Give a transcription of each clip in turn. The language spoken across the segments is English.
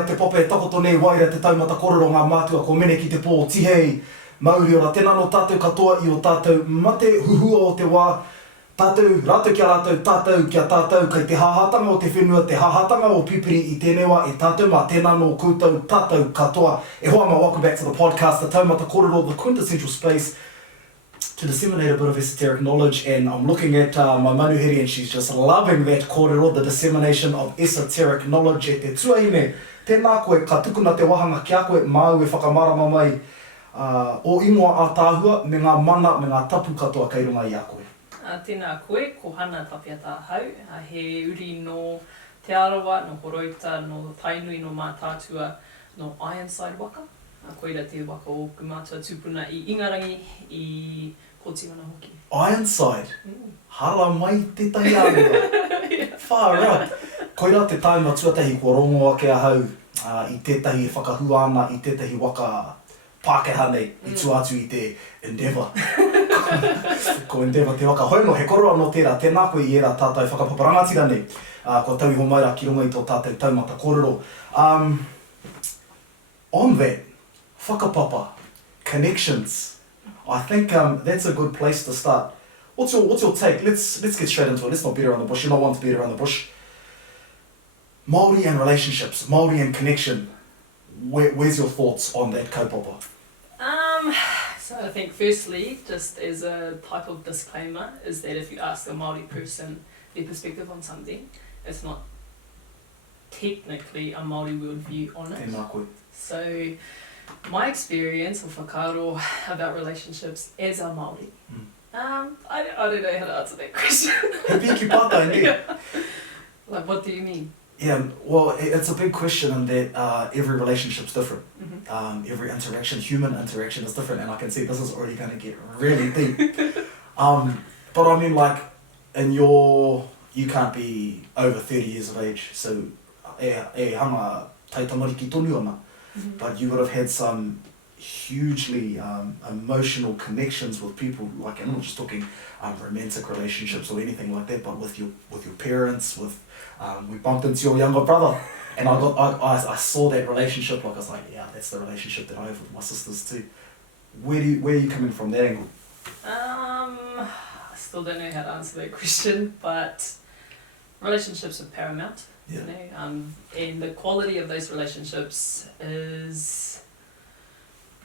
mea te pope takoto nei waira te taumata kororo ngā mātua ko mene ki te pō tihei Māori ora. Tēnā no tātou katoa i o tātou mate huhua o te wā. Tātou, rātou kia rātou, tātou kia tātou, kei te hāhatanga o te whenua, te hāhatanga o pipiri i tēnei wā, e tātou mā tēnā no koutou tātou katoa. E hoa mā, welcome back to the podcast, the taumata kororo, the quintessential space to disseminate a bit of esoteric knowledge. And I'm looking at my manuhiri and she's just loving that kororo, the dissemination of esoteric knowledge. E te tuahine, tēnā koe, ka tukuna te wahanga ki a koe, māu e whakamarama mai o ingoa a tāhua, me ngā mana, me ngā tapu katoa kei runga i a koe. Tēnā koe, ko Hana Tapiata hau, he uri no te arawa, no horoita, no tainui, no mātātua, no Ironside waka. Koira te waka o kumātua tūpuna i Ingarangi i Pōtiwana hoki. Ironside? Hala mai tētahi ānga. Yeah. Far out. Koira te taima tuatahi kua rongo ake a hau i tētahi whakahua ana, i tētahi waka Pākehā nei, i tuatu i te endeavour. Ko endeavour te waka hoingo, he koroa no tērā, tēnā koe i era tātou whakapaparangatira nei. Ko tauhi ho maira ki runga i tō tātou taumata kororo. On that, whakapapa, connections. I think that's a good place to start. What's your take? Let's get straight into it. Let's not beat around the bush. You're not one to beat around the bush. Māori and relationships, Māori and connection. Where's your thoughts on that kaupapa? So I think firstly, just as a type of disclaimer, is that if you ask a Māori person their perspective on something, it's not technically a Māori worldview on it. Tēnā koe. So my experience or whakaaro about relationships as a Māori, I don't know how to answer that question. He piki pata indeed. Yeah. Like, what do you mean? Yeah, well, it's a big question in that every relationship's different. Every interaction, human interaction is different, and I can see this is already going to get really deep. But I mean, like, you can't be over 30 years of age, so hanga taitamari ki tonu ana, but you would have had some hugely emotional connections with people, like, I'm not just talking romantic relationships or anything like that, but with your parents, we bumped into your younger brother, and I saw that relationship, like I was like, yeah, that's the relationship that I have with my sisters too. Where are you coming from that angle? I still don't know how to answer that question, but relationships are paramount. Yeah. You know, and the quality of those relationships is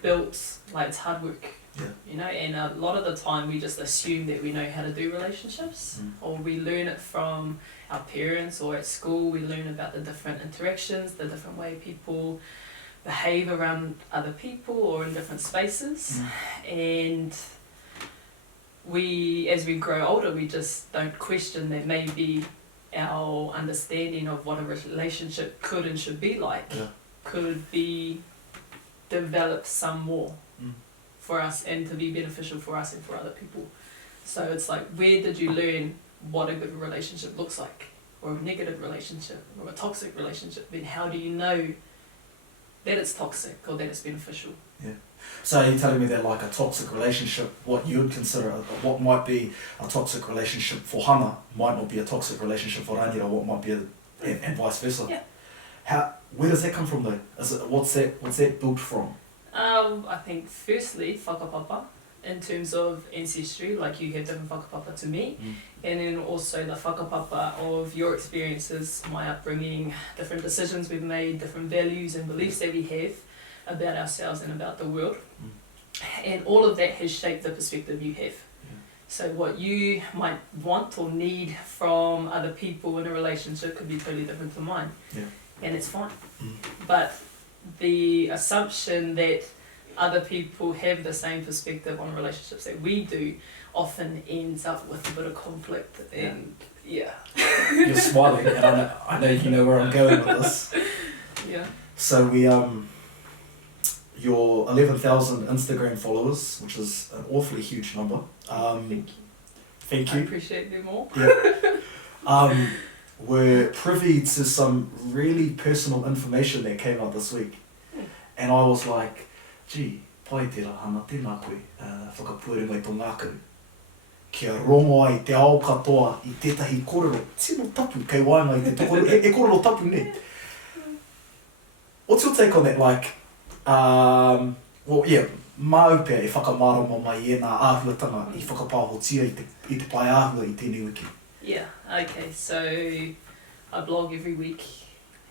built, like, it's hard work. Yeah. You know, and a lot of the time we just assume that we know how to do relationships, or we learn it from our parents, or at school we learn about the different interactions, the different way people behave around other people or in different spaces. And we, as we grow older, we just don't question that maybe our understanding of what a relationship could and should be like could be developed some more for us, and to be beneficial for us and for other people. So it's like, where did you learn what a good relationship looks like, or a negative relationship, or a toxic relationship? Then how do you know that it's toxic or that it's beneficial? Yeah. So you're telling me that, like, a toxic relationship, what you would consider, what might be a toxic relationship for Hana might not be a toxic relationship for Rangira, what might be and vice versa. Yeah. Where does that come from though? What's that built from? I think firstly, whakapapa, in terms of ancestry, like, you have different whakapapa to me, and then also the whakapapa of your experiences, my upbringing, different decisions we've made, different values and beliefs that we have about ourselves and about the world, and all of that has shaped the perspective you have. So what you might want or need from other people in a relationship could be totally different to mine, and it's fine. But the assumption that other people have the same perspective on relationships that we do often ends up with a bit of conflict, and You're smiling, and I know you know where I'm going with this. Yeah. So we your 11,000 Instagram followers, which is an awfully huge number. Thank you. I appreciate them all. Yeah. Were privy to some really personal information that came out this week. And I was like, gee, pai tērā Hana, tēnā koe, whakapuerenga i tō ngākau. Kia rongo ai te ao katoa i tētahi kororo, tino tapu, kei wainga i te tokoro, e kororo tapu ne. take on that? Like, well, yeah, maupea e whakamārama mai e nā āhuatanga i whakapāhotia i te pai āhua i tēnei wiki. Yeah, okay, so I blog every week,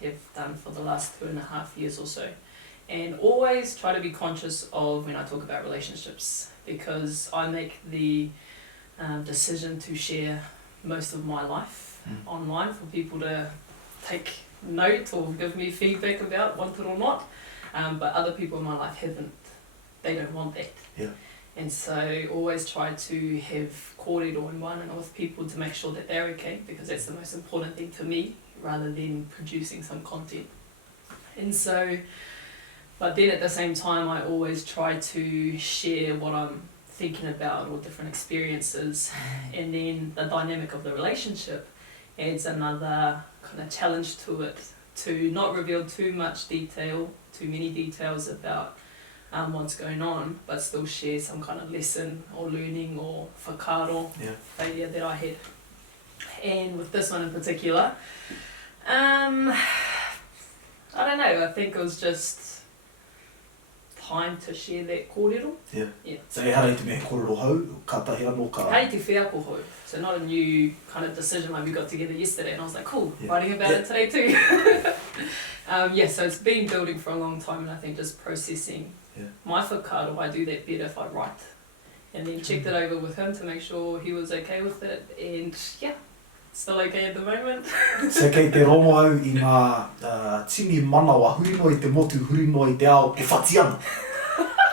have done for the last 2.5 years or so, and always try to be conscious of when I talk about relationships, because I make the decision to share most of my life online for people to take note or give me feedback about, want it or not, but other people in my life haven't, they don't want that. Yeah. And so always try to have kōrero in one and with people to make sure that they're okay, because that's the most important thing to me, rather than producing some content. And so, but then at the same time I always try to share what I'm thinking about or different experiences, and then the dynamic of the relationship adds another kind of challenge to it, to not reveal too many details about what's going on, but still share some kind of lesson or learning or whakaaro failure that I had. And with this one in particular, I don't know, I think it was just time to share that kōrero. Yeah. Yeah. So how do you make kōrero hau, ka tahi anō ka... Hei te whea ko hau. So not a new kind of decision, like we got together yesterday and I was like, cool, writing about it today too. So it's been building for a long time, and I think just processing my whakaaro, I do that better if I write. And then checked it over with him to make sure he was okay with it, and still okay at the moment. So kei te rongo au i ngā tini manawa hurino i te motu, hurino i te ao, e whati ana.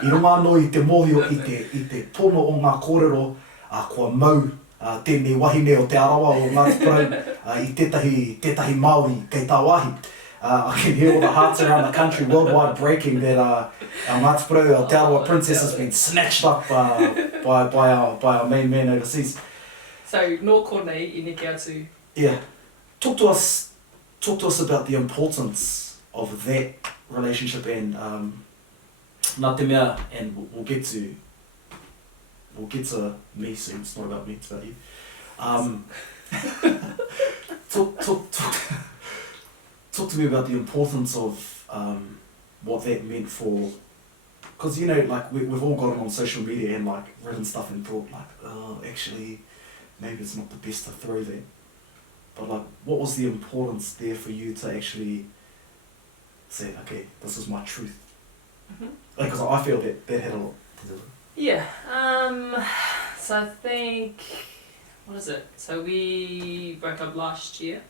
I runga anō i te mōhio i te pono o ngā kōrero, kua mau tēnei wahine o te arawa o Ngāti Porou i tētahi Māori kei tā wahi. I can hear all the hearts around the country worldwide breaking that our Ngāti Porou, our Te Arawa princess, has been snatched up by our main man overseas. So, no konei I neke atu. Yeah. Talk to us about the importance of that relationship, and nā te mea, and we'll get to me soon. It's not about me, it's about you. Talk to me about the importance of what that meant for, because you know, like we've all gotten on social media and like written stuff and thought like, oh, actually, maybe it's not the best to throw that. But like, what was the importance there for you to actually say, okay, this is my truth? Like, because I feel that had a lot to do with it. Yeah. So I think, what is it? So we broke up last year,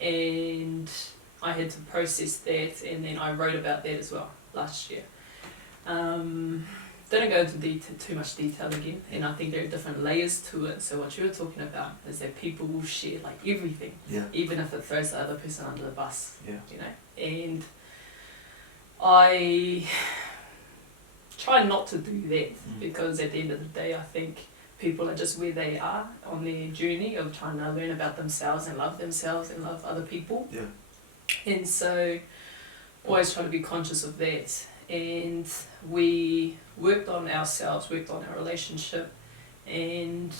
and I had to process that, and then I wrote about that as well last year. Didn't go into too much detail again, and I think there are different layers to it. So what you were talking about is that people will share like everything, even if it throws the other person under the bus. You know, and I try not to do that, because at the end of the day, I think people are just where they are on their journey of trying to learn about themselves and love other people. And so always try to be conscious of that. And we worked on ourselves, worked on our relationship, and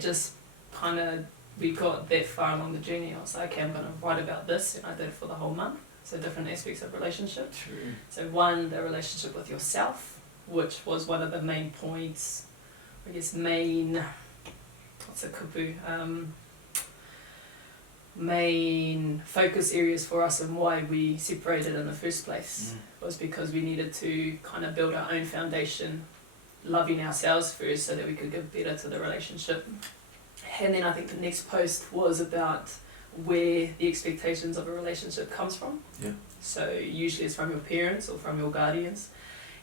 just kind of, we got that far along the journey. I was like, okay, I'm going to write about this, and I did it for the whole month. So different aspects of relationship. So one, the relationship with yourself, which was one of the main points, I guess what's a kupu? Main focus areas for us and why we separated in the first place was because we needed to kind of build our own foundation, loving ourselves first so that we could give better to the relationship. And then I think the next post was about where the expectations of a relationship comes from. So usually it's from your parents or from your guardians,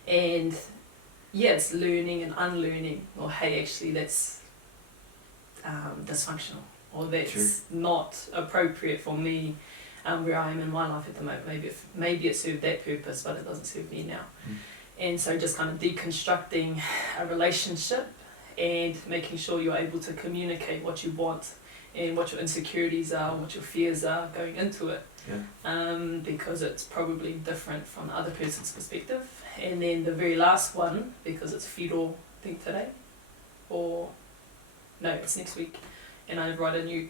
and it's learning and unlearning, or hey, actually that's dysfunctional, or that's not appropriate for me where I am in my life at the moment. Maybe it served that purpose, but it doesn't serve me now. And so just kind of deconstructing a relationship and making sure you're able to communicate what you want and what your insecurities are, what your fears are going into it. Because it's probably different from the other person's perspective. And then the very last one, because it's Whiro, I think today, or no, it's next week, and I write a new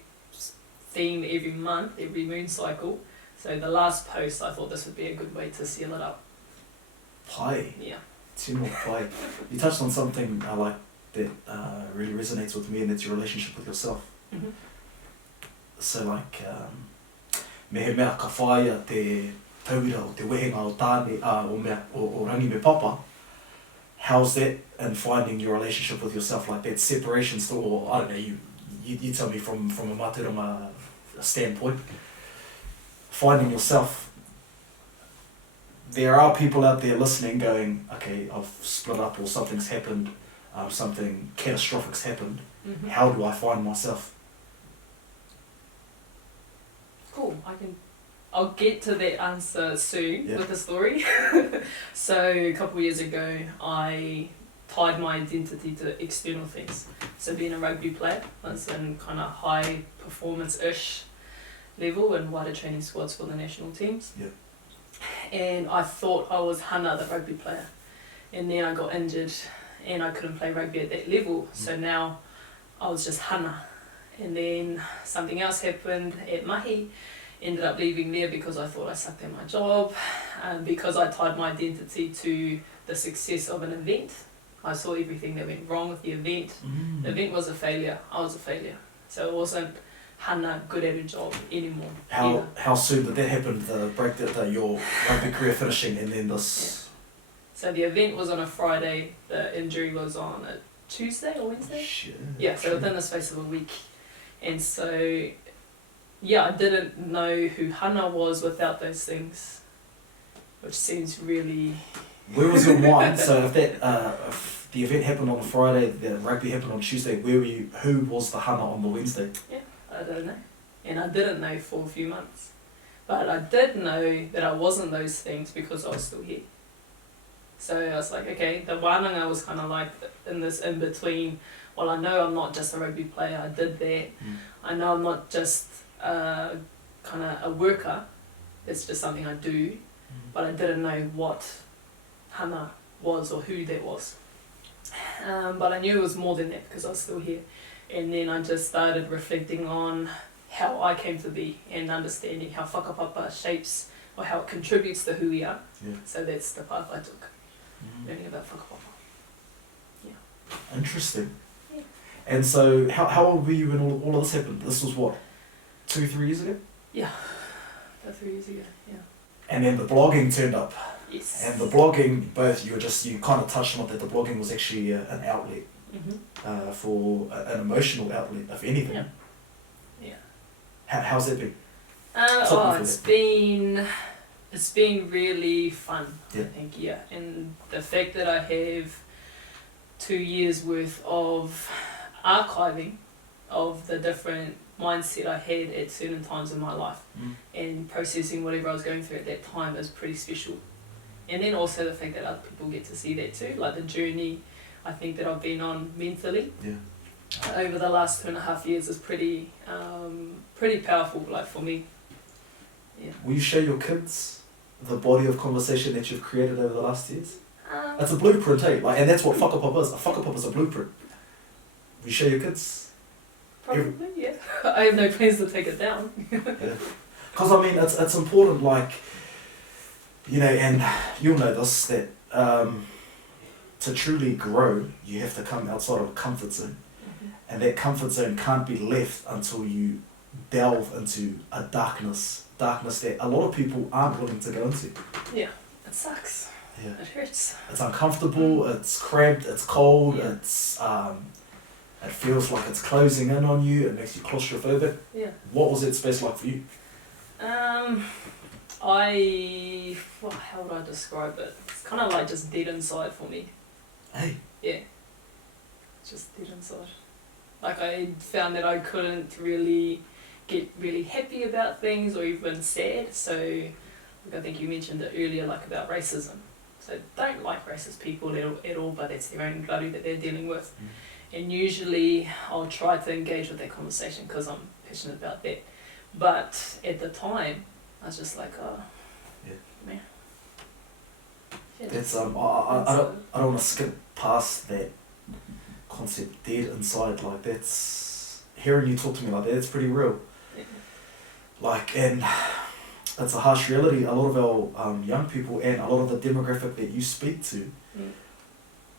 theme every month, every moon cycle. So the last post, I thought this would be a good way to seal it up. Pai. Yeah. Tino pai. You touched on something I like that really resonates with me, and it's your relationship with yourself. Mm-hmm. So like, me he mea ka whaia te tauira o te wehenga o tāne, o rangi me papa. How's that in finding your relationship with yourself, like that separation still, or I don't know, you tell me from a māturanga standpoint, finding yourself. There are people out there listening going, okay, I've split up or something's happened, something catastrophic's happened. Mm-hmm. How do I find myself? Cool. I'll get to that answer soon with the story. So a couple of years ago, I tied my identity to external things. So being a rugby player, I was in kind of high performance-ish level in wider training squads for the national teams. Yep. And I thought I was Hana, the rugby player. And then I got injured and I couldn't play rugby at that level. So now I was just Hana. And then something else happened at Mahi. Ended up leaving there because I thought I sucked at my job. Because I tied my identity to the success of an event. I saw everything that went wrong with the event. The event was a failure. I was a failure. So it wasn't Hana good at a job anymore. How soon did that happen, the break that your rugby career finishing, and then this? So the event was on a Friday, the injury was on a Tuesday or Wednesday? Shit. Yeah, so within the space of a week. And so, yeah, I didn't know who Hana was without those things, which seems really... Where was your mind? So if the event happened on a Friday, the rugby happened on Tuesday, where were you? Who was the Hana on the Wednesday? Yeah, I don't know. And I didn't know for a few months. But I did know that I wasn't those things because I was still here. So I was like, okay, the wānanga was kind of like in this in-between. Well, I know I'm not just a rugby player, I did that. I know I'm not just kind of a worker, it's just something I do. But I didn't know what Hana was or who that was. But I knew it was more than that because I was still here. And then I just started reflecting on how I came to be and understanding how whakapapa shapes or how it contributes to who we are. Yeah. So that's the path I took, learning about whakapapa. Yeah. Interesting. Yeah. And so how old were you when all of this happened? This was what, 2-3 years ago? Yeah, about 3 years ago, yeah. And then the blogging turned up. Yes. And the blogging, you kind of touched on it, that the blogging was actually an outlet for an emotional outlet, if anything. Yeah. Yeah. How's that been? It's been really fun, Yeah. I think, yeah. And the fact that I have 2 years worth of archiving of the different mindset I had at certain times in my life and processing whatever I was going through at that time is pretty special. And then also the fact that other people get to see that too, like the journey I think that I've been on mentally over the last 2.5 years is pretty powerful, like for me. Yeah. Will you show your kids the body of conversation that you've created over the last years? It's a blueprint, eh? Like, and that's what whakapapa is. A whakapapa is a blueprint. Will you show your kids? Probably, yeah. I have no plans to take it down. Because I mean, it's important, like, you know, and you'll know this, that to truly grow, you have to come outside of a comfort zone. And that comfort zone can't be left until you delve into a darkness that a lot of people aren't willing to go into. Yeah, it sucks. Yeah. It hurts. It's uncomfortable, it's cramped, it's cold, it's it feels like it's closing in on you, it makes you claustrophobic. Yeah. What was that space like for you? How would I describe it? It's kind of like just dead inside for me. Hey. Yeah. Just dead inside. Like I found that I couldn't really get really happy about things or even sad. So like I think you mentioned it earlier, like about racism. So don't like racist people at all, but that's their own bloody that they're dealing with. And usually I'll try to engage with that conversation because I'm passionate about that. But at the time, I was just like, oh, man. Yeah, That's I don't want to skip past that concept, dead inside. Like that's hearing you talk to me like that. It's pretty real. Yeah. Like, and it's a harsh reality. A lot of our young people and a lot of the demographic that you speak to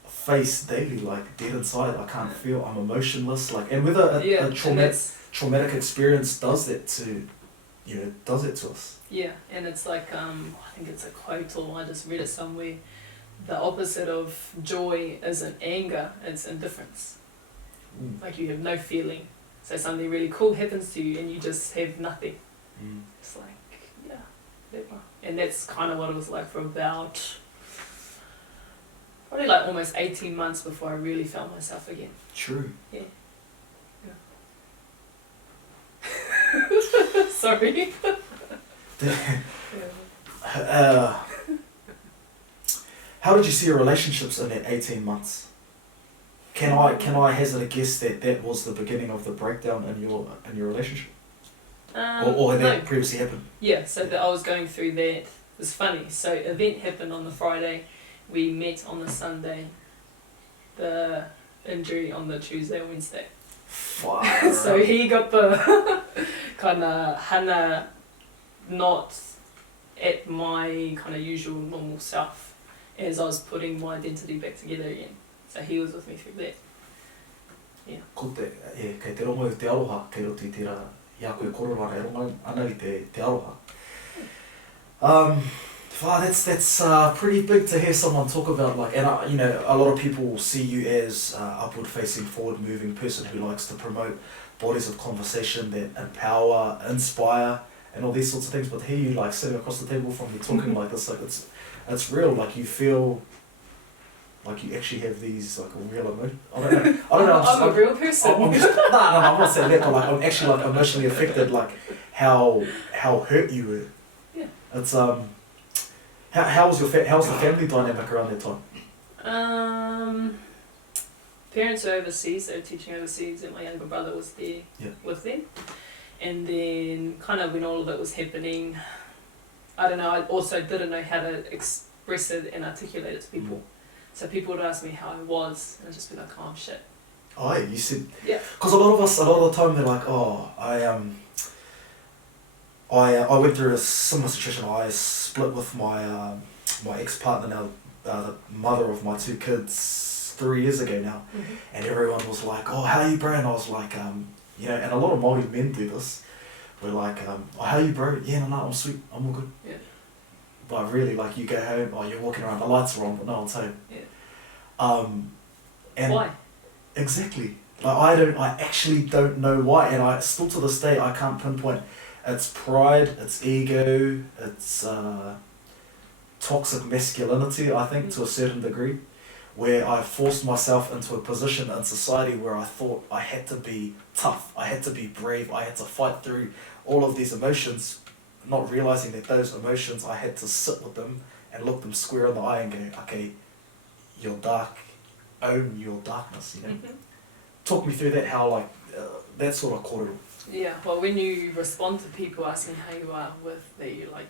face daily, like dead inside. I can't feel. I'm emotionless. Like, and whether a traumatic experience does that to, does it to us. Yeah, and it's like I think it's a quote, or I just read it somewhere. The opposite of joy isn't anger; it's indifference. Like you have no feeling. So something really cool happens to you, and you just have nothing. It's like, and that's kind of what it was like for about probably like almost 18 months before I really felt myself again. True. Yeah. Sorry. How did you see your relationships in that 18 months? Can I hazard a guess that was the beginning of the breakdown in your relationship? Or had that previously happened? Yeah, so that I was going through that. It's funny. So event happened on the Friday. We met on the Sunday. The injury on the Tuesday or Wednesday. Fire. So he got the kind of Hana not at my kind of usual normal self as I was putting my identity back together again. So he was with me through that. Yeah. Ko kei te rongo i te aroha, kei roto i tērā ia koe korora e rongo ana i te aroha. That's pretty big to hear someone talk about, like, and a lot of people see you as upward facing, forward moving person who likes to promote bodies of conversation that empower, inspire, and all these sorts of things. But here you like sitting across the table from me talking like this, like it's real, like you feel like you actually have these like real emotions. I don't know. I'm a real person. I'm not saying that, but like I'm actually like emotionally affected, like how hurt you were. Yeah. It's how's the family dynamic around that time? Parents are overseas, they were teaching overseas, and my younger brother was there with them. And then kind of when all of it was happening, I don't know, I also didn't know how to express it and articulate it to people. So people would ask me how I was, and I'd just be like, oh, I'm shit. Oh, yeah, you said... Yeah. Because a lot of the time they're like, oh, I went through a similar situation. I split with my my ex-partner now, the mother of my 2 kids, 3 years ago now. And everyone was like, oh, how are you, bro? And I was like, and a lot of Māori men do this. We're like, oh, how are you, bro? Yeah, no, I'm sweet, I'm all good. Yeah. But really, like, you go home, you're walking around, the lights are on, but no one's home. Yeah. And why? Exactly. Like, I actually don't know why, and I still to this day I can't pinpoint. It's pride, it's ego, it's toxic masculinity, I think, to a certain degree, where I forced myself into a position in society where I thought I had to be tough, I had to be brave, I had to fight through all of these emotions, not realizing that those emotions, I had to sit with them and look them square in the eye and go, okay, you're dark, own your darkness, Talk me through that, how that sort of caught it. Yeah, well, when you respond to people asking how you are with like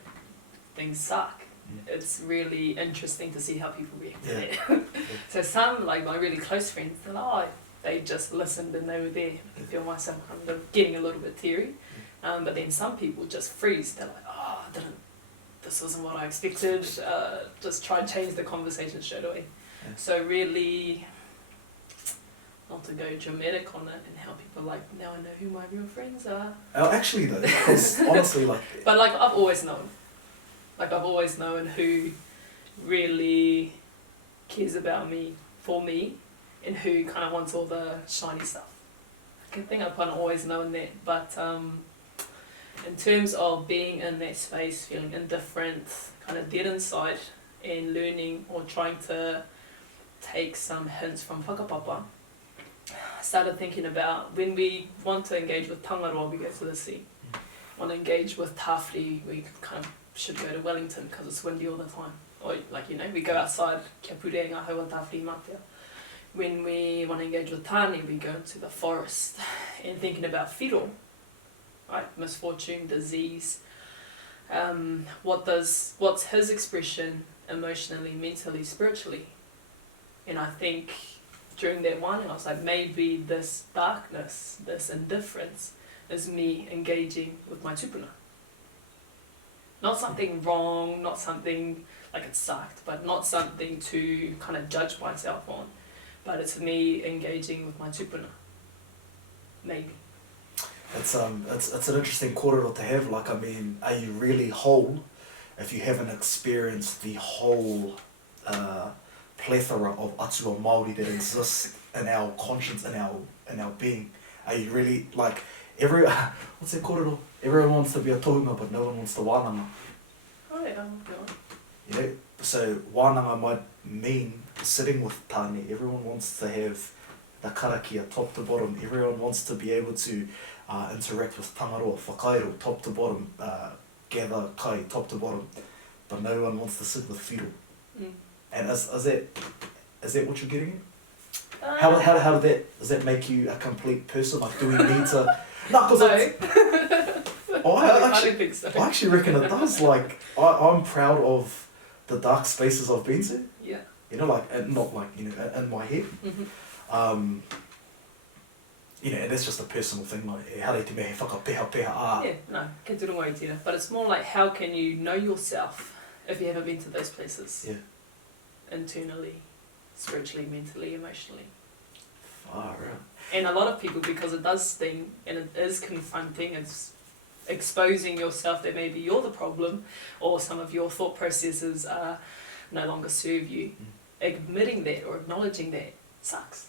things suck, it's really interesting to see how people react to that. So some, like my really close friends, they're like, they just listened and they were there. I can feel myself kind of getting a little bit teary. But then some people just freeze. They're like, oh, this wasn't what I expected. Just try and change the conversation straight away. Yeah. So really, not to go dramatic on it and how people like, now I know who my real friends are. Oh, actually though, because honestly, like... But like, I've always known. Like, I've always known who really cares about me, for me, and who kind of wants all the shiny stuff. I think I've kind of always known that, but in terms of being in that space, feeling indifferent, kind of dead inside, and learning or trying to take some hints from whakapapa, I started thinking about when we want to engage with tangaroa, we go to the sea. Want to engage with tawhiri, we kind of should go to Wellington because it's windy all the time. Or we go outside, kia pure ngā haua tawhiri matea. When we want to engage with tāne, we go into the forest and thinking about whiro, right? Misfortune, disease. What's his expression emotionally, mentally, spiritually? And I think during that one, I was like, maybe this darkness, this indifference, is me engaging with my tupuna. Not something wrong, not something like it sucked, but not something to kind of judge myself on. But it's me engaging with my tupuna. Maybe. It's an interesting kōrero to have. Like, I mean, are you really whole if you haven't experienced the whole plethora of atua Māori that exists in our conscience, in our being? Are you really, like, what's that kōrero? Everyone wants to be a tohunga, but no one wants to wānanga. Oh yeah, go on. You know, so wānanga might mean sitting with tāne. Everyone wants to have the karakia top to bottom. Everyone wants to be able to interact with tangaroa, whakairo, top to bottom, gather kai, top to bottom. But no one wants to sit with whiro. Mm. And is that what you're getting at? How does that make you a complete person? Like, do we need to... No, because I don't think so. I actually reckon it does. Like, I'm proud of the dark spaces I've been to. Yeah. You know, like, and not like, you know, in my head. Mm-hmm. You know, and that's just a personal thing. Like, how do you me whakapeha peha? Yeah, no, ke turunga i tira. But it's more like, how can you know yourself if you haven't been to those places? Yeah. Internally, spiritually, mentally, emotionally. Far out. And a lot of people, because it does sting and it is confronting, it's exposing yourself that maybe you're the problem or some of your thought processes no longer serve you. Admitting that or acknowledging that sucks.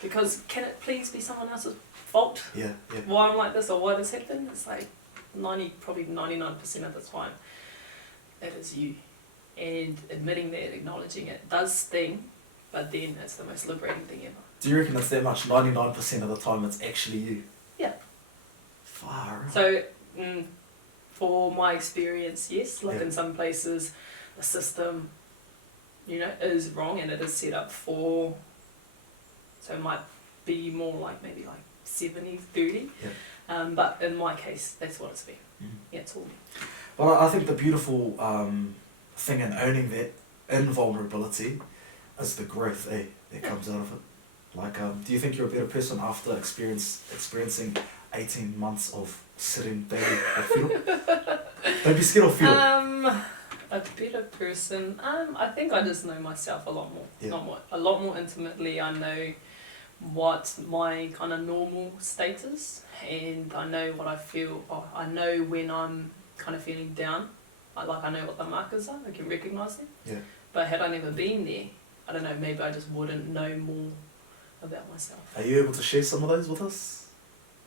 Because can it please be someone else's fault? Yeah. Why I'm like this or why this happened? It's like probably 99% of the time, it is you. And admitting that, acknowledging it does sting, but then it's the most liberating thing ever. Do you reckon it's that much? 99% of the time it's actually you? Yeah. Far out. So, for my experience, yes, like Yeah. in some places, the system, you know, is wrong and it is set up for, so it might be more like maybe like 70-30. Yeah. But in my case, that's what it's been. Yeah, it's all me. Well, I think the beautiful thing in owning that invulnerability is the growth, that comes out of it. Like, do you think you're a better person after experiencing 18 months of sitting daily at whiro? Don't be scared of whiro. A better person. I think I just know myself a lot more. Yeah. A lot more intimately. I know what my kind of normal state is, and I know what I feel. I know when I'm kind of feeling down. I know what the markers are. I can recognise them. Yeah. But had I never been there, I don't know. Maybe I just wouldn't know more about myself. Are you able to share some of those with us?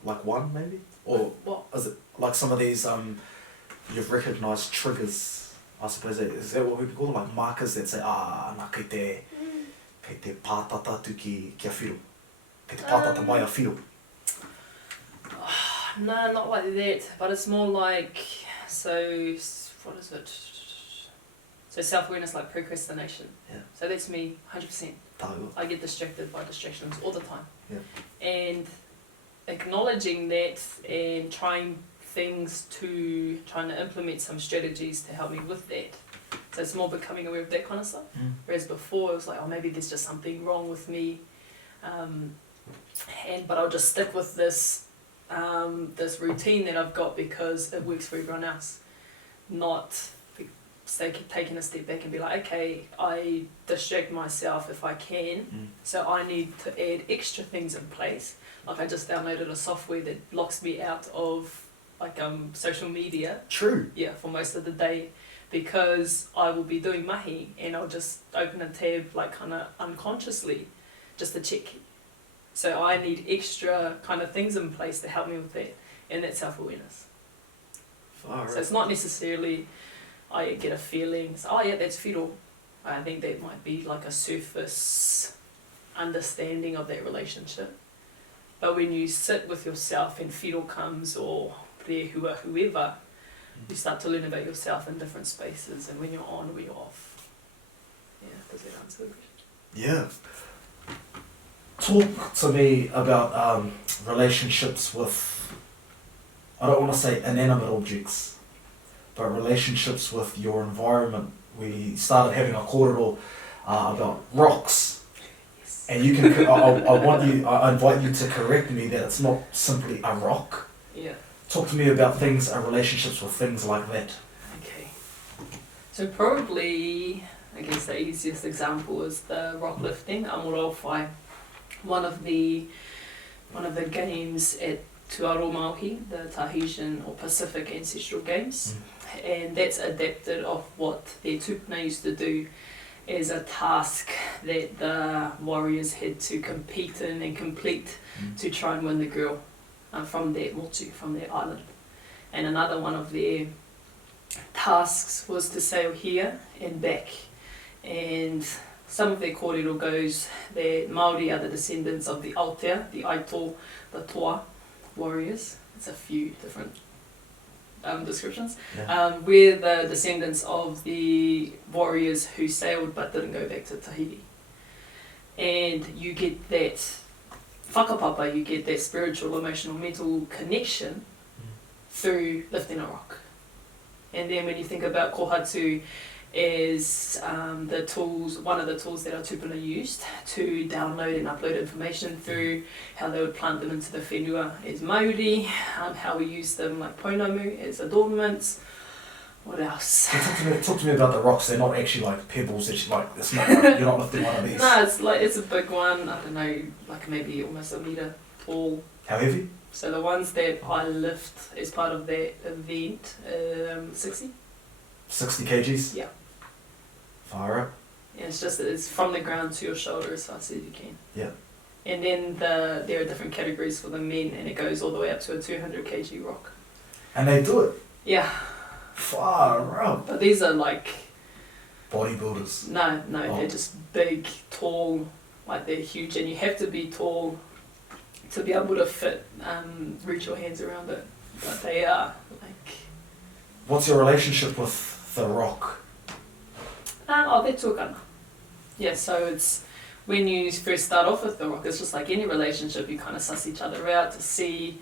Like one, maybe? Or what? is it like some of these you've recognised triggers? I suppose is that what we call them? Like markers that say, nā kei te pātata tu kia whiro. Kei te pātata mai a whiro. No, not like that. But it's more like, so what is it? So self-awareness, like procrastination. Yeah. So that's me, 100%. Tāua. I get distracted by distractions all the time. Yeah. And acknowledging that and trying to implement some strategies to help me with that. So it's more becoming aware of that kind of stuff. Whereas before it was like, oh, maybe there's just something wrong with me. But I'll just stick with this routine that I've got because it works for everyone else. Not taking a step back and be like, okay, I distract myself if I can, so I need to add extra things in place. Like I just downloaded a software that locks me out of like social media. True. Yeah, for most of the day, because I will be doing mahi and I'll just open a tab like kind of unconsciously just to check. So I need extra kind of things in place to help me with that, and that's self-awareness. Far So it's not necessarily I get a feeling, so, oh yeah, that's whiro. I think that might be like a surface understanding of that relationship. But when you sit with yourself and whiro comes, or rehua, whoever, you start to learn about yourself in different spaces and when you're on, when you're off. Yeah, does that answer the question? Yeah. Talk to me about relationships with, I don't want to say inanimate objects, but relationships with your environment. We started having a kōrero about rocks. Yes. And you can, I invite you to correct me that it's not simply a rock. Yeah. Talk to me about relationships with things like that. So probably, I guess the easiest example is the rock lifting, Amorowhai. One of the games at Tuaro Māori, the Tahitian or Pacific Ancestral Games, and that's adapted of what their tupuna used to do as a task that the warriors had to compete in and complete to try and win the girl from their motu, from their island. And another one of their tasks was to sail here and back. And some of their kōrero goes that Māori are the descendants of the Aotea, the Aito, the Toa warriors. It's a few different descriptions. Yeah. We're the descendants of the warriors who sailed but didn't go back to Tahiti. And you get that whakapapa, you get that spiritual, emotional, mental connection through lifting a rock. And then when you think about kohatu as the tools, one of the tools that our tupuna used to download and upload information through, how they would plant them into the whenua as Māori, how we use them like pounamu as adornments. What else? So talk to me about the rocks. They're not actually like pebbles. It's like it's not like, you're not lifting one of these. No, it's a big one. I don't know, like maybe almost a metre tall. How heavy? So the ones that I lift as part of that event, 60. 60 kgs? Yeah. Fire up. Yeah, it's just that it's from the ground to your shoulder as fast as you can. Yeah. And then there are different categories for the men, and it goes all the way up to a 200 kg rock. And they do it? Yeah. Far up. But these are like... bodybuilders? No, they're just big, tall, like they're huge, and you have to be tall to be able to fit, reach your hands around it. But they are like... What's your relationship with the rock? They're tōkana. Yeah, so it's when you first start off with the rock, it's just like any relationship, you kind of suss each other out to see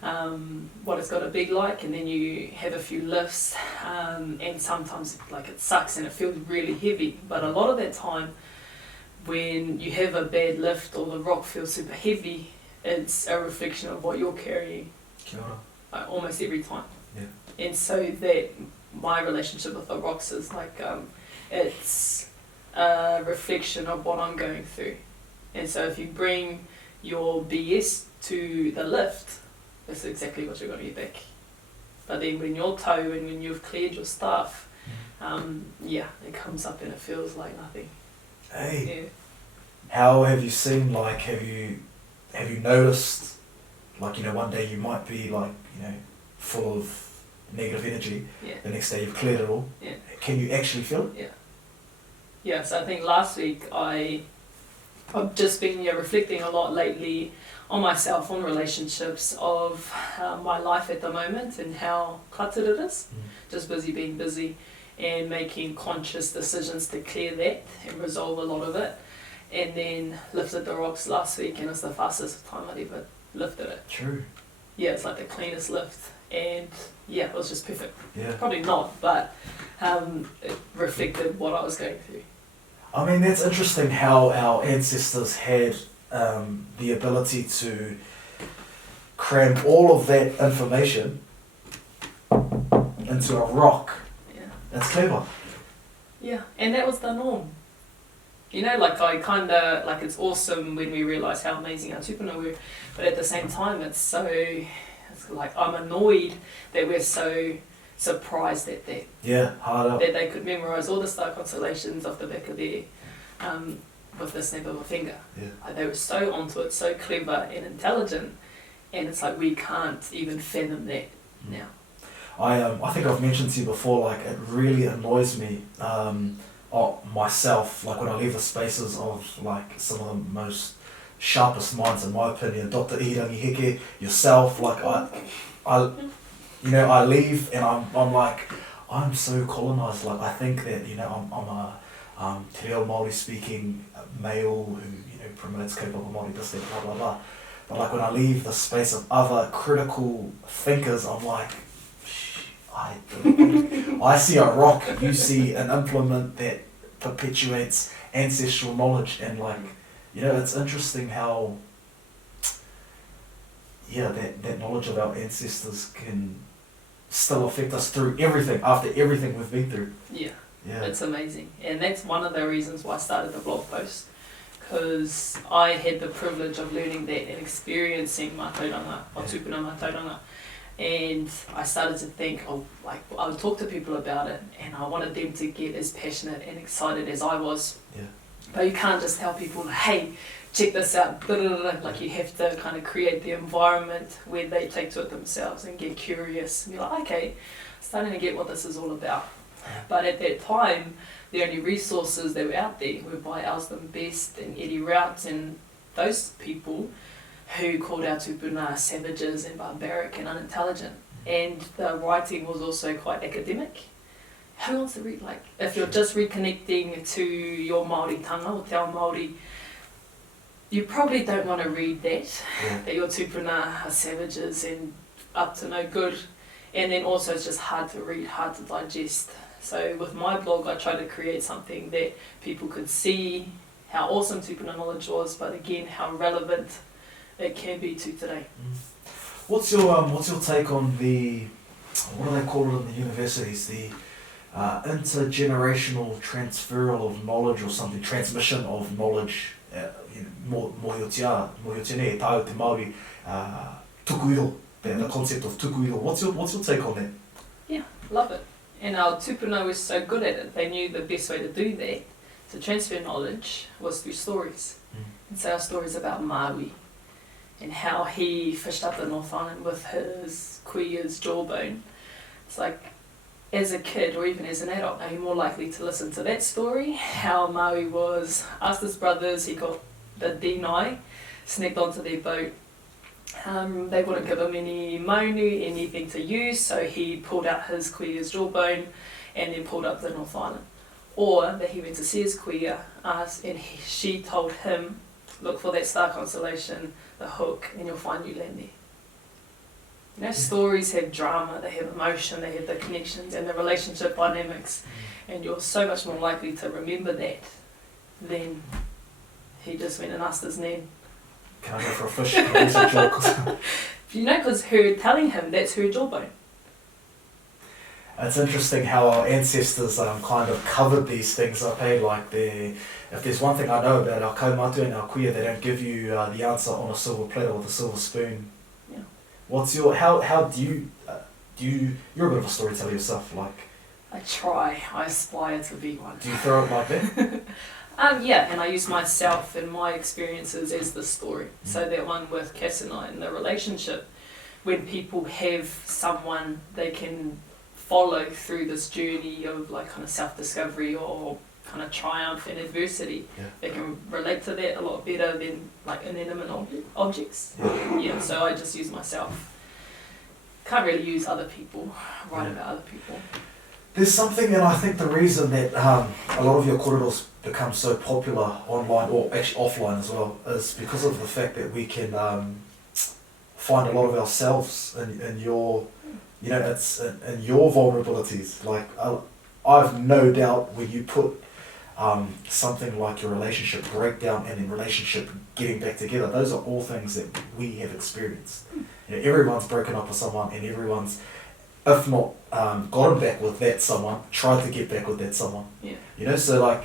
what it's got to be like, and then you have a few lifts, and sometimes like it sucks and it feels really heavy, but a lot of that time when you have a bad lift or the rock feels super heavy, it's a reflection of what you're carrying. Kia ora. Almost every time. Yeah. And so that my relationship with the rocks is like it's a reflection of what I'm going through. And so if you bring your BS to the lift, that's exactly what you're going to get back. But then when you're toe and when you've cleared your stuff, it comes up and it feels like nothing. Hey. Yeah. How have you seen, like, have you noticed, like, one day you might be like, full of negative energy, the next day you've cleared it all. Yeah. Can you actually feel it? Yeah. Yeah, so I think last week I've just been reflecting a lot lately on myself, on relationships, of my life at the moment and how cluttered it is. Just being busy and making conscious decisions to clear that and resolve a lot of it. And then lifted the rocks last week, and it's the fastest time I'd ever lifted it. True. Yeah, it's like the cleanest lift, and yeah, it was just perfect. Yeah. Probably not, but it reflected what I was going through. I mean, that's interesting how our ancestors had the ability to cram all of that information into a rock. Yeah. That's clever. Yeah, and that was the norm. Like it's awesome when we realise how amazing our tupuna were, but at the same time it's like I'm annoyed that we're so surprised at that. Yeah, hard up. That they could memorise all the star constellations off the back of their, with the snap of a finger. Yeah. They were so onto it, so clever and intelligent, and it's like we can't even fathom that now. I think I've mentioned to you before, like, it really annoys me myself, like when I leave the spaces of like some of the most sharpest minds in my opinion, Dr. Irangi Heke, yourself, like I leave and I'm like, I'm so colonised, like I think that, I'm a te reo Māori speaking male who, promotes kaupapa Māori, this, that, blah, blah, blah. But like when I leave the space of other critical thinkers, I'm like, I see a rock, you see an implement that perpetuates ancestral knowledge, and like, it's interesting how, that knowledge of our ancestors can still affect us through everything, after everything we've been through. Yeah. Yeah. It's amazing. And that's one of the reasons why I started the blog post. Because I had the privilege of learning that and experiencing mātauranga, or tupuna mātauranga. And I started to think, I would talk to people about it, and I wanted them to get as passionate and excited as I was. Yeah. But you can't just tell people, hey, check this out, like you have to kind of create the environment where they take to it themselves and get curious and be like, okay, starting to get what this is all about. But at that time, the only resources that were out there were by Alston Best and Eddie Routes and those people who called our tupuna savages and barbaric and unintelligent. And the writing was also quite academic. Who wants to read, like, if you're just reconnecting to your Māori tanga or te ao Māori, you probably don't want to read that, that your tupuna are savages and up to no good. And then also it's just hard to read, hard to digest. So with my blog, I try to create something that people could see how awesome tupuna knowledge was, but again, how relevant it can be to today. What's your take on the, what do they call it in the universities, the intergenerational transferal of knowledge or something, transmission of knowledge, mōhio tēnei e tāu te Māori, tukuiro, the concept of tukuiro. What's your take on that? Yeah, love it. And our tupuna was so good at it, they knew the best way to do that, to transfer knowledge, was through stories. And so our stories about Maui, and how he fished up the North Island with his kuia's jawbone. It's like, as a kid or even as an adult, are you more likely to listen to that story? How Maui was, asked his brothers, he got the deny, snagged onto their boat. They wouldn't give him any maunu, anything to use, so he pulled out his kuia's jawbone and then pulled up the North Island. Or that he went to see his kuia, and she told him, look for that star constellation, the hook, and you'll find you land there. You know, stories have drama, they have emotion, they have the connections and the relationship dynamics, and you're so much more likely to remember that than he just went and asked his name. Can I go for a fish? Research joke. You know, because her telling him that's her jawbone. It's interesting how our ancestors kind of covered these things up, like if there's one thing I know about our kaumatu and our kuia, they don't give you the answer on a silver platter with a silver spoon. Yeah. What's your, how do you, you're a bit of a storyteller yourself, like? I try, I aspire to be one. Do you throw it like that? Yeah, and I use myself and my experiences as the story. So that one with Cass and I in the relationship, when people have someone they can follow through this journey of like kind of self-discovery or kind of triumph and adversity, they can relate to that a lot better than like inanimate objects. Yeah, so I just use myself. Can't really use other people, write about other people. There's something, and I think the reason that a lot of your kōreros become so popular online, or actually offline as well, is because of the fact that we can find a lot of ourselves in your, you know, it's in your vulnerabilities. Like I've no doubt when you put something like your relationship breakdown and then relationship getting back together, those are all things that we have experienced. You know, everyone's broken up with someone, and everyone's, if not gotten back with that someone, tried to get back with that someone. Yeah. You know, so like,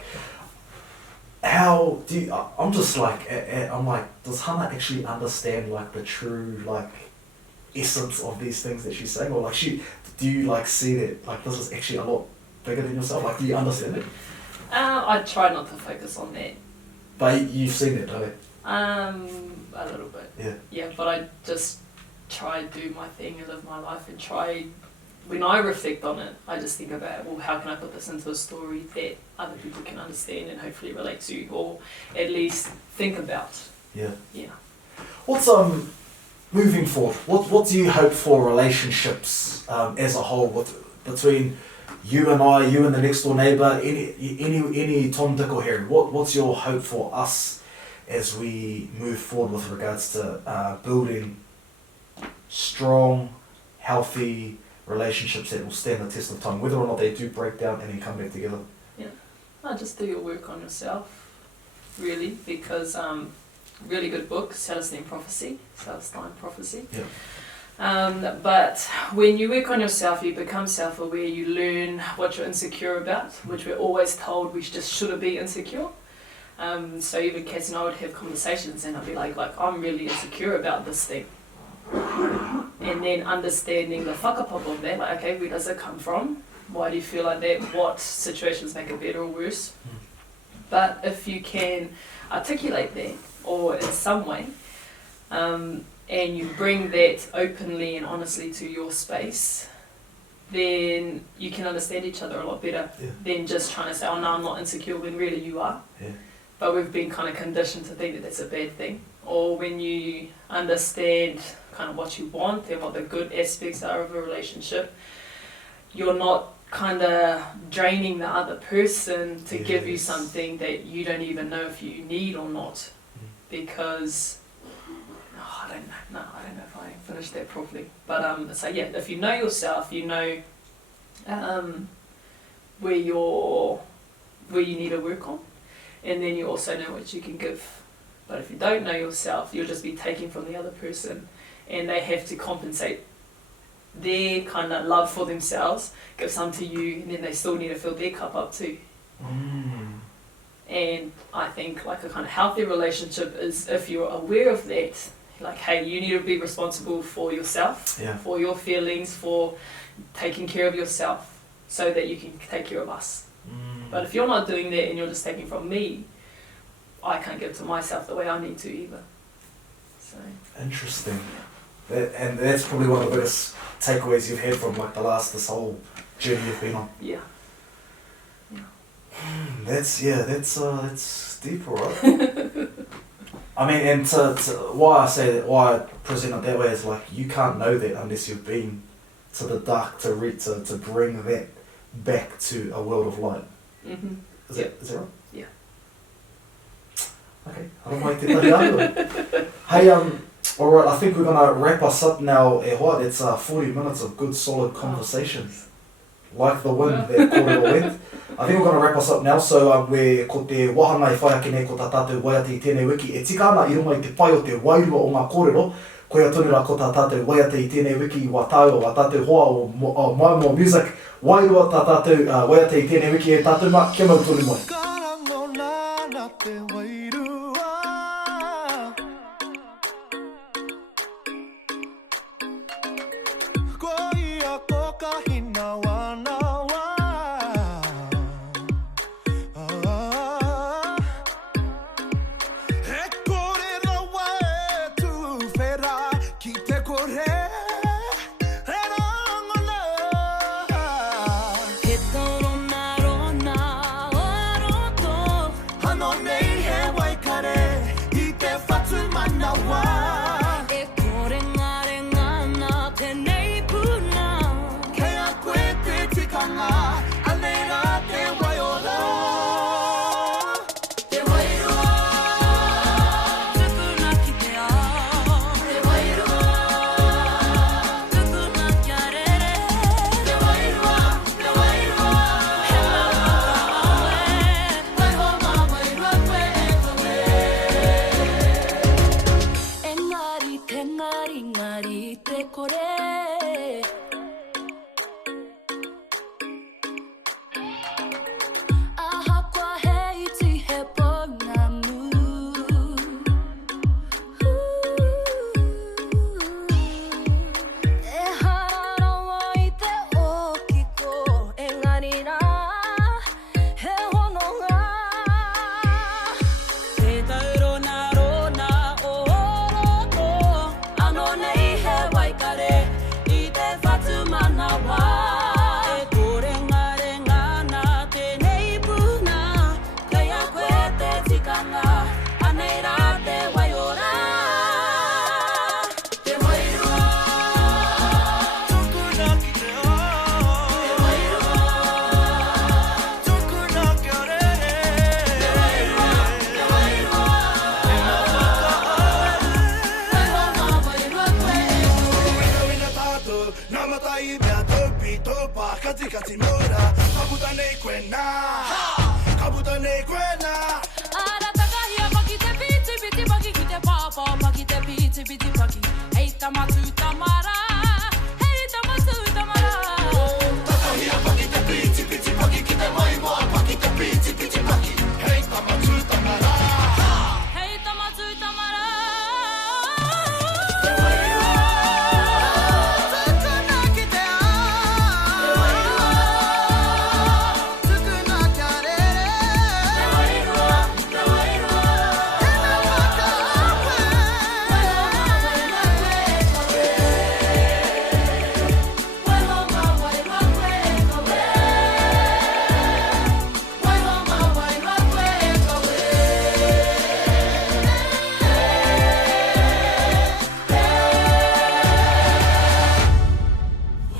how do you, I'm just like, I'm like, does Hana actually understand like the true like essence of these things that she's saying? Or like do you like see that like this is actually a lot bigger than yourself? Like, do you understand it? I try not to focus on that. But you've seen it, don't you? A little bit. Yeah. Yeah, but I just try to do my thing and live my life and try. When I reflect on it, I just think about, well, how can I put this into a story that other people can understand and hopefully relate to, or at least think about. Yeah. Yeah. What's moving forward? What do you hope for relationships as a whole between you and I, you and the next door neighbour, any Tom, Dick or Harry? What's your hope for us as we move forward with regards to building strong, healthy relationships that will stand the test of time, whether or not they do break down and then come back together? Yeah, just do your work on yourself, really, because really good book, Celestine Prophecy. Yeah. But when you work on yourself, you become self-aware, you learn what you're insecure about, which we're always told we just shouldn't be insecure. So even Kat and I would have conversations and I'd be like I'm really insecure about this thing. And then understanding the whakapapa of that, like, okay, where does it come from? Why do you feel like that? What situations make it better or worse? But if you can articulate that, or in some way, and you bring that openly and honestly to your space, then you can understand each other a lot better than just trying to say, oh no, I'm not insecure, when really you are. But we've been kind of conditioned to think that that's a bad thing. Or when you understand kind of what you want and what the good aspects are of a relationship, you're not kind of draining the other person to give you something that you don't even know if you need or not. Because I don't know if I finished that properly. But so yeah, if you know yourself, you know where you need to work on, and then you also know what you can give. But if you don't know yourself, you'll just be taking from the other person, and they have to compensate their kind of love for themselves, give some to you, and then they still need to fill their cup up too. And I think like a kind of healthy relationship is if you're aware of that, like, hey, you need to be responsible for yourself, for your feelings, for taking care of yourself so that you can take care of us. But if you're not doing that and you're just taking from me, I can't give to myself the way I need to either. So interesting. And that's probably one of the biggest takeaways you've had from like this whole journey you've been on. Yeah. That's deep, alright. I mean, and to why I present it that way is like you can't know that unless you've been to the dark to bring that back to a world of light. Is that right? Yeah. Okay, I don't like that. Hey, alright, I think we're gonna wrap us up now. It's 40 minutes of good solid conversation. Like the wind that kōrero went. I think we're going to wrap us up now, so ko te wahanga e whai ake nei ko tā tātou waiata i tēnei wiki. E tika ana i runga i te pai o te wairua o ngā kōrero, koe atunira ko tā tātou waiata i tēnei wiki i wā tāu o wā tātou hoa o My More Music. Wairua tā tātou waiata i tēnei wiki e tātou mā, kia mau tonu mai. Hey,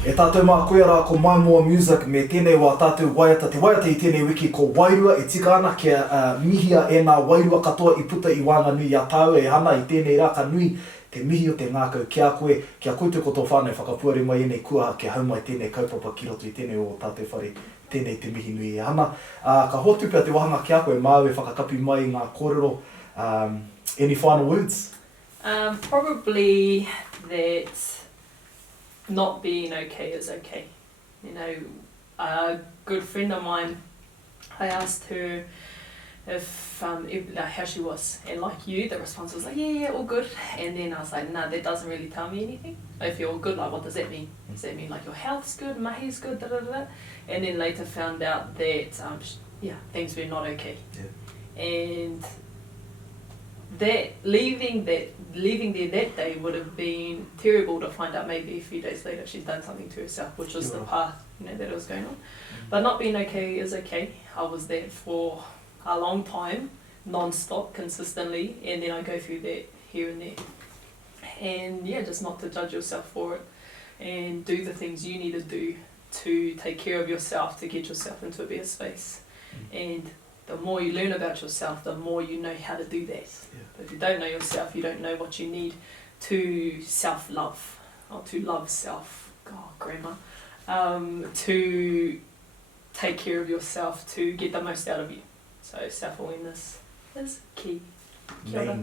E tātou mā koe rā ko Mai Moa Music me tēnei wā tātou waiata. Te waiata i tēnei wiki ko Wairua e tika ana kia mihia e nā wairua katoa i puta i wānga nui a tāu e hana i tēnei rā ka nui te mihi o te ngākau kia koe, kia koutou koto whānau whakapuare mai enei kua kia haumai tēnei kaupapa ki roto i tēnei o tātou whare, tēnei te mihi nui e hana. Ka hotu pia te wahanga kia koe, māu e whakakapi mai ngā kōrero. Any final words? Probably that not being okay is okay. You know, a good friend of mine, I asked her if how she was, and like you, the response was like, yeah, all good. And then I was like, nah, that doesn't really tell me anything. If you're good, like, what does that mean? Does that mean like your health's good, mahi's good, da da da? And then later found out that things were not okay. Yeah. And that leaving there that day would have been terrible to find out maybe a few days later she's done something to herself, which was the path, you know, that was going on. But not being okay is okay. I was there for a long time, non-stop, consistently, and then I go through that here and there. And yeah, just not to judge yourself for it, and do the things you need to do to take care of yourself, to get yourself into a better space. And the more you learn about yourself, the more you know how to do that. Yeah. But if you don't know yourself, you don't know what you need to self-love, or to love self, grammar, to take care of yourself, to get the most out of you. So self-awareness is key. Kia ora.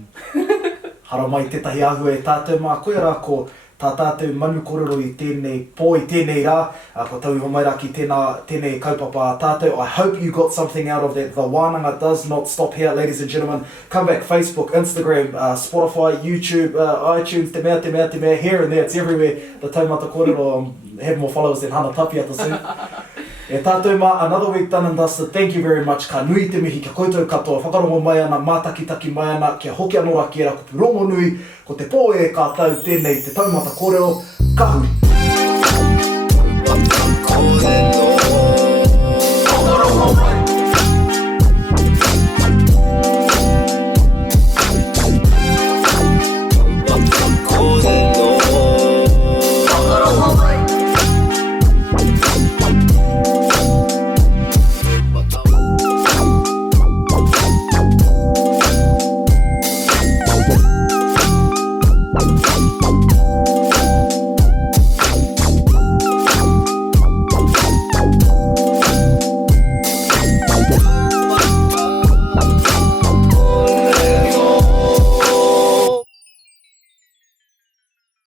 Hara mai tētahi ahua e tātou mā koe rā ko tā tātou manu korero i tēnei pō i tēnei rā, ko tau iho mai rā ki tēnei kaupapa a tātou. I hope you got something out of that. The wānanga does not stop here, ladies and gentlemen. Come back, Facebook, Instagram, Spotify, YouTube, iTunes, te mea, here and there, it's everywhere. The taumata korero, have more followers than Hana Tapiata soon. E tātou mā, another week done and dusted. Thank you very much. Ka nui te mihi, kia koutou katoa, whakarongo mai ana, mātakitaki mai ana, kia hoki anō rā ki era, ko purongo nui, ko te pō e ka tau tēnei te taumata kōrero, ka hui.